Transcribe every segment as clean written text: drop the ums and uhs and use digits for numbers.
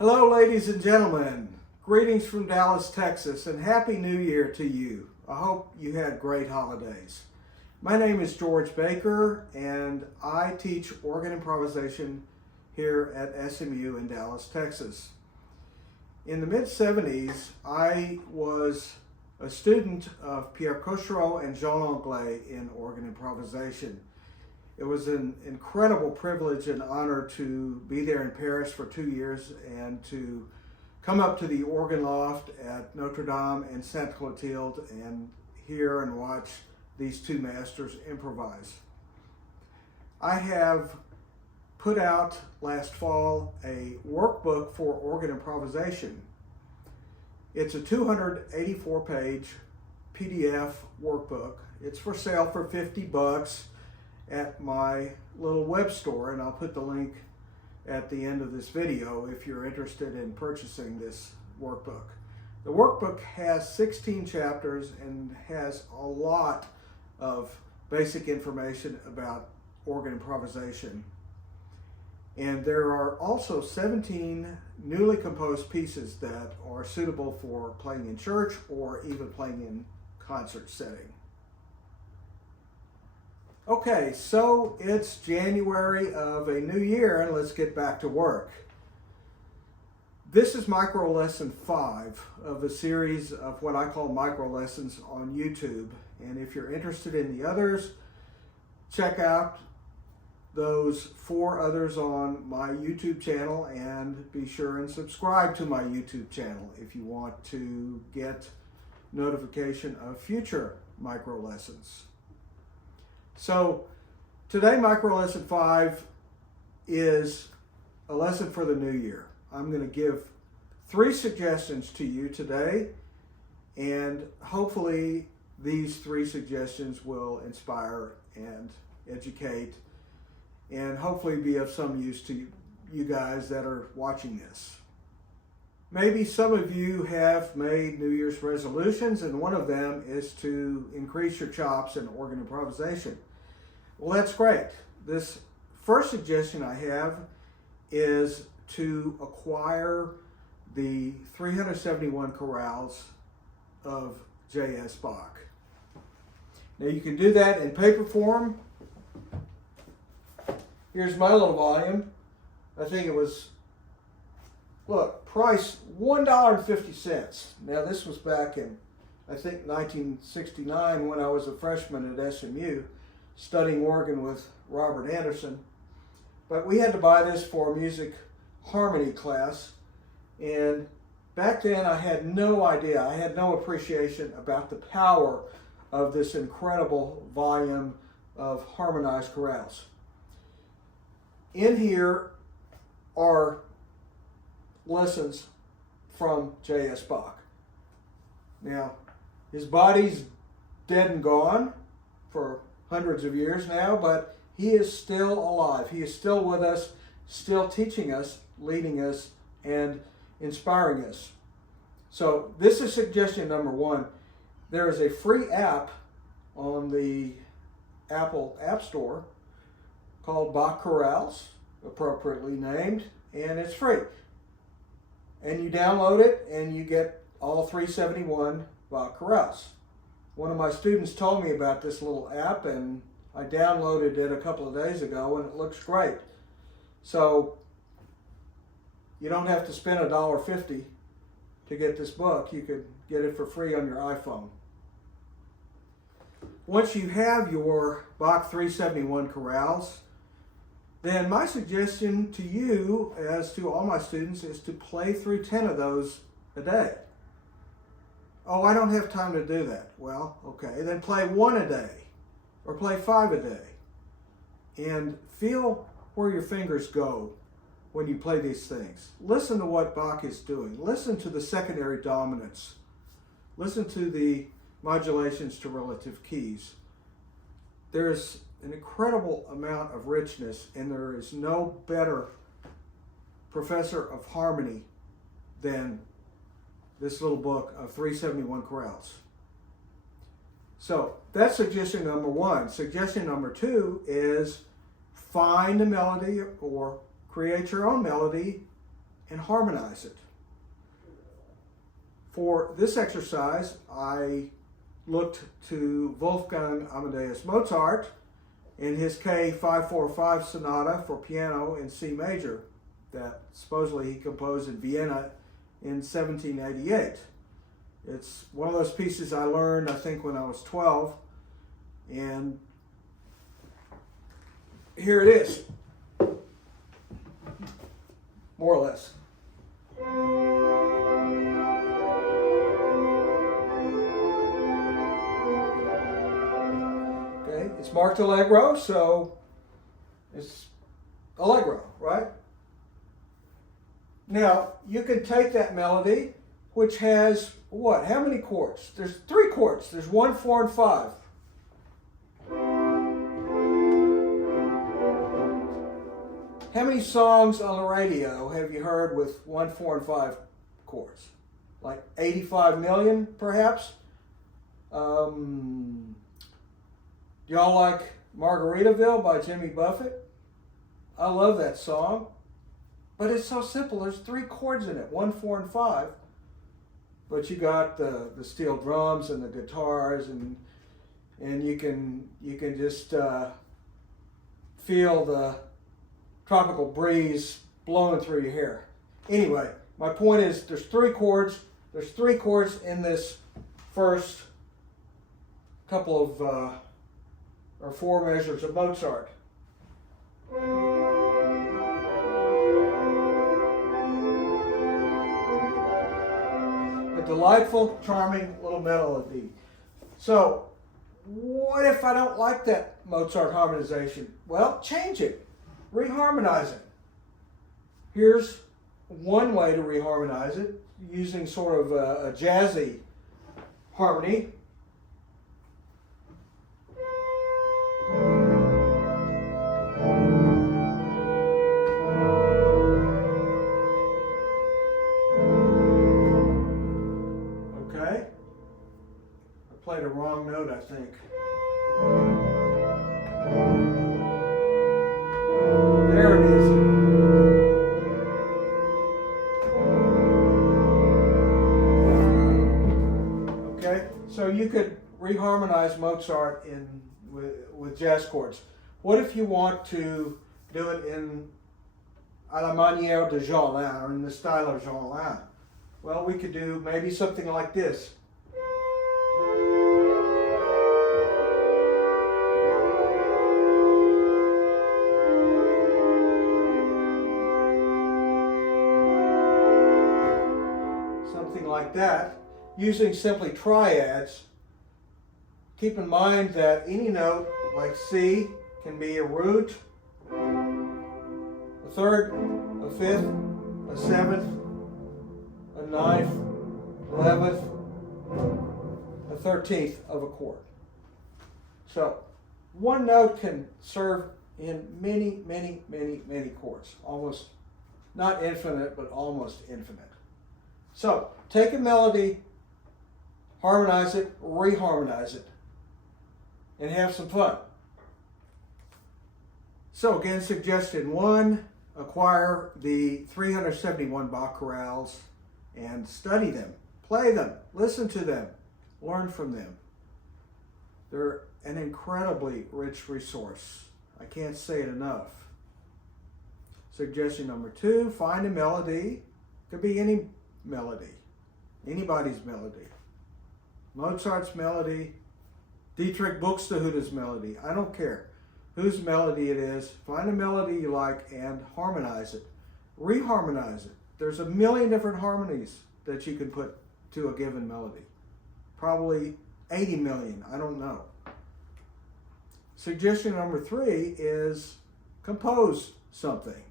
Hello, ladies and gentlemen. Greetings from Dallas, Texas, and Happy New Year to you. I hope you had great holidays. My name is George Baker, and I teach organ improvisation here at SMU in Dallas, Texas. In the mid-70s, I was a student of Pierre Cochereau and Jean Anglais in organ improvisation. It was an incredible privilege and honor to be there in Paris for 2 years and to come up to the organ loft at Notre Dame and Sainte Clotilde and hear and watch these two masters improvise. I have put out last fall a workbook for organ improvisation. It's a 284-page PDF workbook. It's for sale for $50 at my little web store, and I'll put the link at the end of this video if you're interested in purchasing this workbook. The workbook has 16 chapters and has a lot of basic information about organ improvisation. And there are also 17 newly composed pieces that are suitable for playing in church or even playing in concert setting. Okay, so it's January of a new year, and let's get back to work. This is micro lesson 5 of a series of what I call micro lessons on YouTube. And if you're interested in the others, check out those 4 others on my YouTube channel, and be sure and subscribe to my YouTube channel if you want to get notification of future micro lessons. So today, micro lesson 5 is a lesson for the new year. I'm going to give 3 suggestions to you today, and hopefully these 3 suggestions will inspire and educate and hopefully be of some use to you guys that are watching this. Maybe some of you have made New Year's resolutions, and one of them is to increase your chops in organ improvisation. Well, that's great. This first suggestion I have is to acquire the 371 chorales of J.S. Bach. Now you can do that in paper form. Here's my little volume. I think it was, look, price $1.50. Now this was back in, I think, 1969 when I was a freshman at SMU studying organ with Robert Anderson. But we had to buy this for music harmony class, and back then I had no idea, I had no appreciation about the power of this incredible volume of harmonized chorales. In here are lessons from J.S. Bach. Now, his body's dead and gone for hundreds of years now, but he is still alive. He is still with us, still teaching us, leading us, and inspiring us. So this is suggestion number 1. There is a free app on the Apple App Store called Bach Chorales, appropriately named, and it's free. And you download it and you get all 371 Bach chorales. One of my students told me about this little app, and I downloaded it a couple of days ago, and it looks great. So you don't have to spend $1.50 to get this book. You could get it for free on your iPhone. Once you have your Bach 371 chorales, then my suggestion to you, as to all my students, is to play through 10 of those a day. Oh, I don't have time to do that. Well, okay, then play 1 a day or play 5 a day. And feel where your fingers go when you play these things. Listen to what Bach is doing. Listen to the secondary dominants. Listen to the modulations to relative keys. There's an incredible amount of richness, and there is no better professor of harmony than this little book of 371 chorales. So that's suggestion number 1. Suggestion number 2 is find a melody or create your own melody and harmonize it. For this exercise, I looked to Wolfgang Amadeus Mozart in his K545 sonata for piano in C major that supposedly he composed in Vienna in 1788. It's one of those pieces I learned, I think, when I was 12, and here it is, more or less. Okay, it's marked allegro, so it's allegro, right? Now, you can take that melody, which has what? How many chords? There's 3 chords. There's 1, 4, and 5. How many songs on the radio have you heard with 1, 4, and 5 chords? Like 85 million, perhaps? Y'all like Margaritaville by Jimmy Buffett? I love that song. But it's so simple. There's 3 chords in it, 1, 4, and 5. But you got the steel drums and the guitars, and you can just feel the tropical breeze blowing through your hair. Anyway, my point is there's 3 chords. There's 3 chords in this first couple of or 4 measures of Mozart. A delightful, charming little melody. So, what if I don't like that Mozart harmonization? Well, change it. Reharmonize it. Here's one way to reharmonize it, using sort of a jazzy harmony. Okay. I played a wrong note, I think. There it is. Okay, so you could reharmonize Mozart with jazz chords. What if you want to do it in à la manière de Jeanlin, or in the style of Jeanlin? Well, we could do maybe something like this. Something like that, using simply triads. Keep in mind that any note, like C, can be a root, a third, a fifth, a seventh, a ninth, 11th, a 13th of a chord. So, one note can serve in many, many, many, many chords. Almost, not infinite, but almost infinite. So, take a melody, harmonize it, reharmonize it, and have some fun. So again, suggestion 1, acquire the 371 Bach chorales and study them, play them, listen to them, learn from them. They're an incredibly rich resource. I can't say it enough. Suggestion number 2, find a melody. Could be any melody, anybody's melody. Mozart's melody, Dietrich Buxtehude's melody, I don't care whose melody it is. Find a melody you like and harmonize it. Reharmonize it. There's a million different harmonies that you can put to a given melody. Probably 80 million, I don't know. Suggestion number 3 is compose something.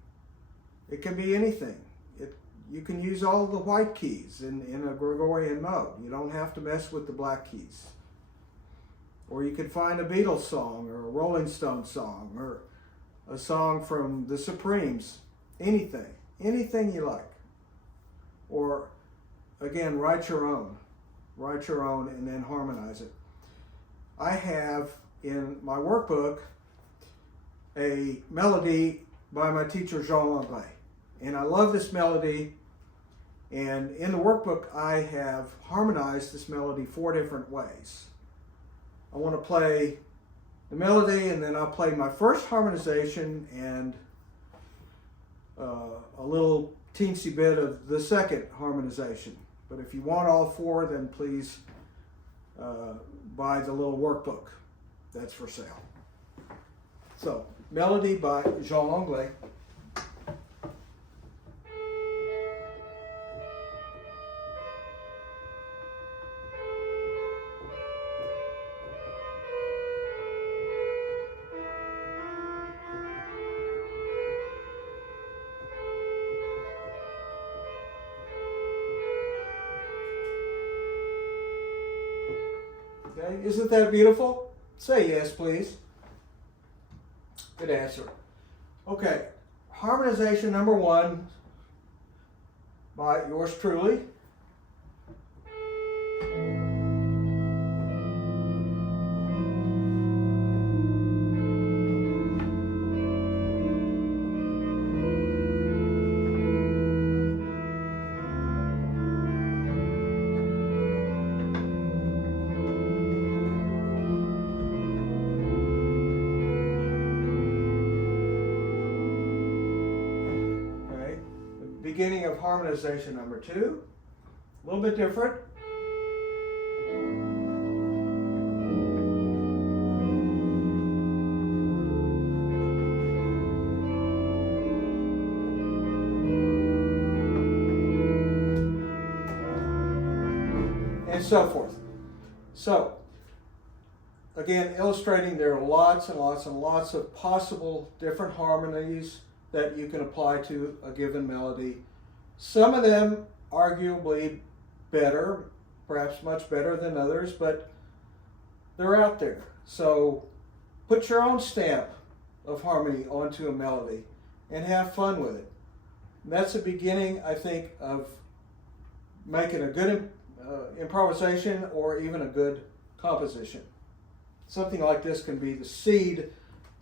It can be anything. You can use all of the white keys in a Gregorian mode. You don't have to mess with the black keys. Or you could find a Beatles song or a Rolling Stones song or a song from the Supremes. Anything you like. Or again, write your own and then harmonize it. I have in my workbook a melody by my teacher Jean Langlais. And I love this melody And in the workbook, I have harmonized this melody 4 different ways. I want to play the melody, and then I'll play my first harmonization and a little teensy bit of the second harmonization. But if you want all 4, then please buy the little workbook that's for sale. So, Melody by Jean Langlais. Okay, isn't that beautiful? Say yes, please. Good answer. Okay, harmonization number 1 by yours truly. Beginning of harmonization number 2, a little bit different. And so forth. So, again, illustrating there are lots and lots and lots of possible different harmonies that you can apply to a given melody. Some of them arguably better, perhaps much better than others, but they're out there. So put your own stamp of harmony onto a melody and have fun with it. And that's the beginning, I think, of making a good improvisation or even a good composition. Something like this can be the seed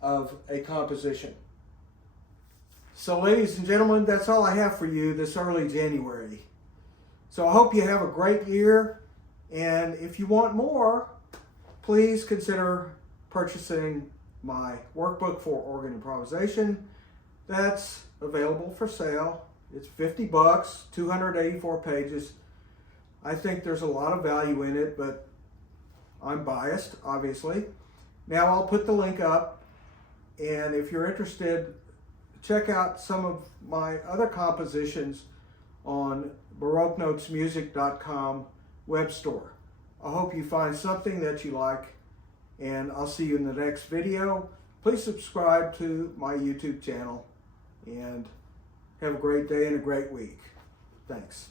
of a composition. So ladies and gentlemen, that's all I have for you this early January. So I hope you have a great year, and if you want more, please consider purchasing my workbook for organ improvisation. That's available for sale. It's $50, 284 pages. I think there's a lot of value in it, but I'm biased, obviously. Now I'll put the link up, and if you're interested, check out some of my other compositions on baroquenotesmusic.com web store. I hope you find something that you like, and I'll see you in the next video. Please subscribe to my YouTube channel, and have a great day and a great week. Thanks.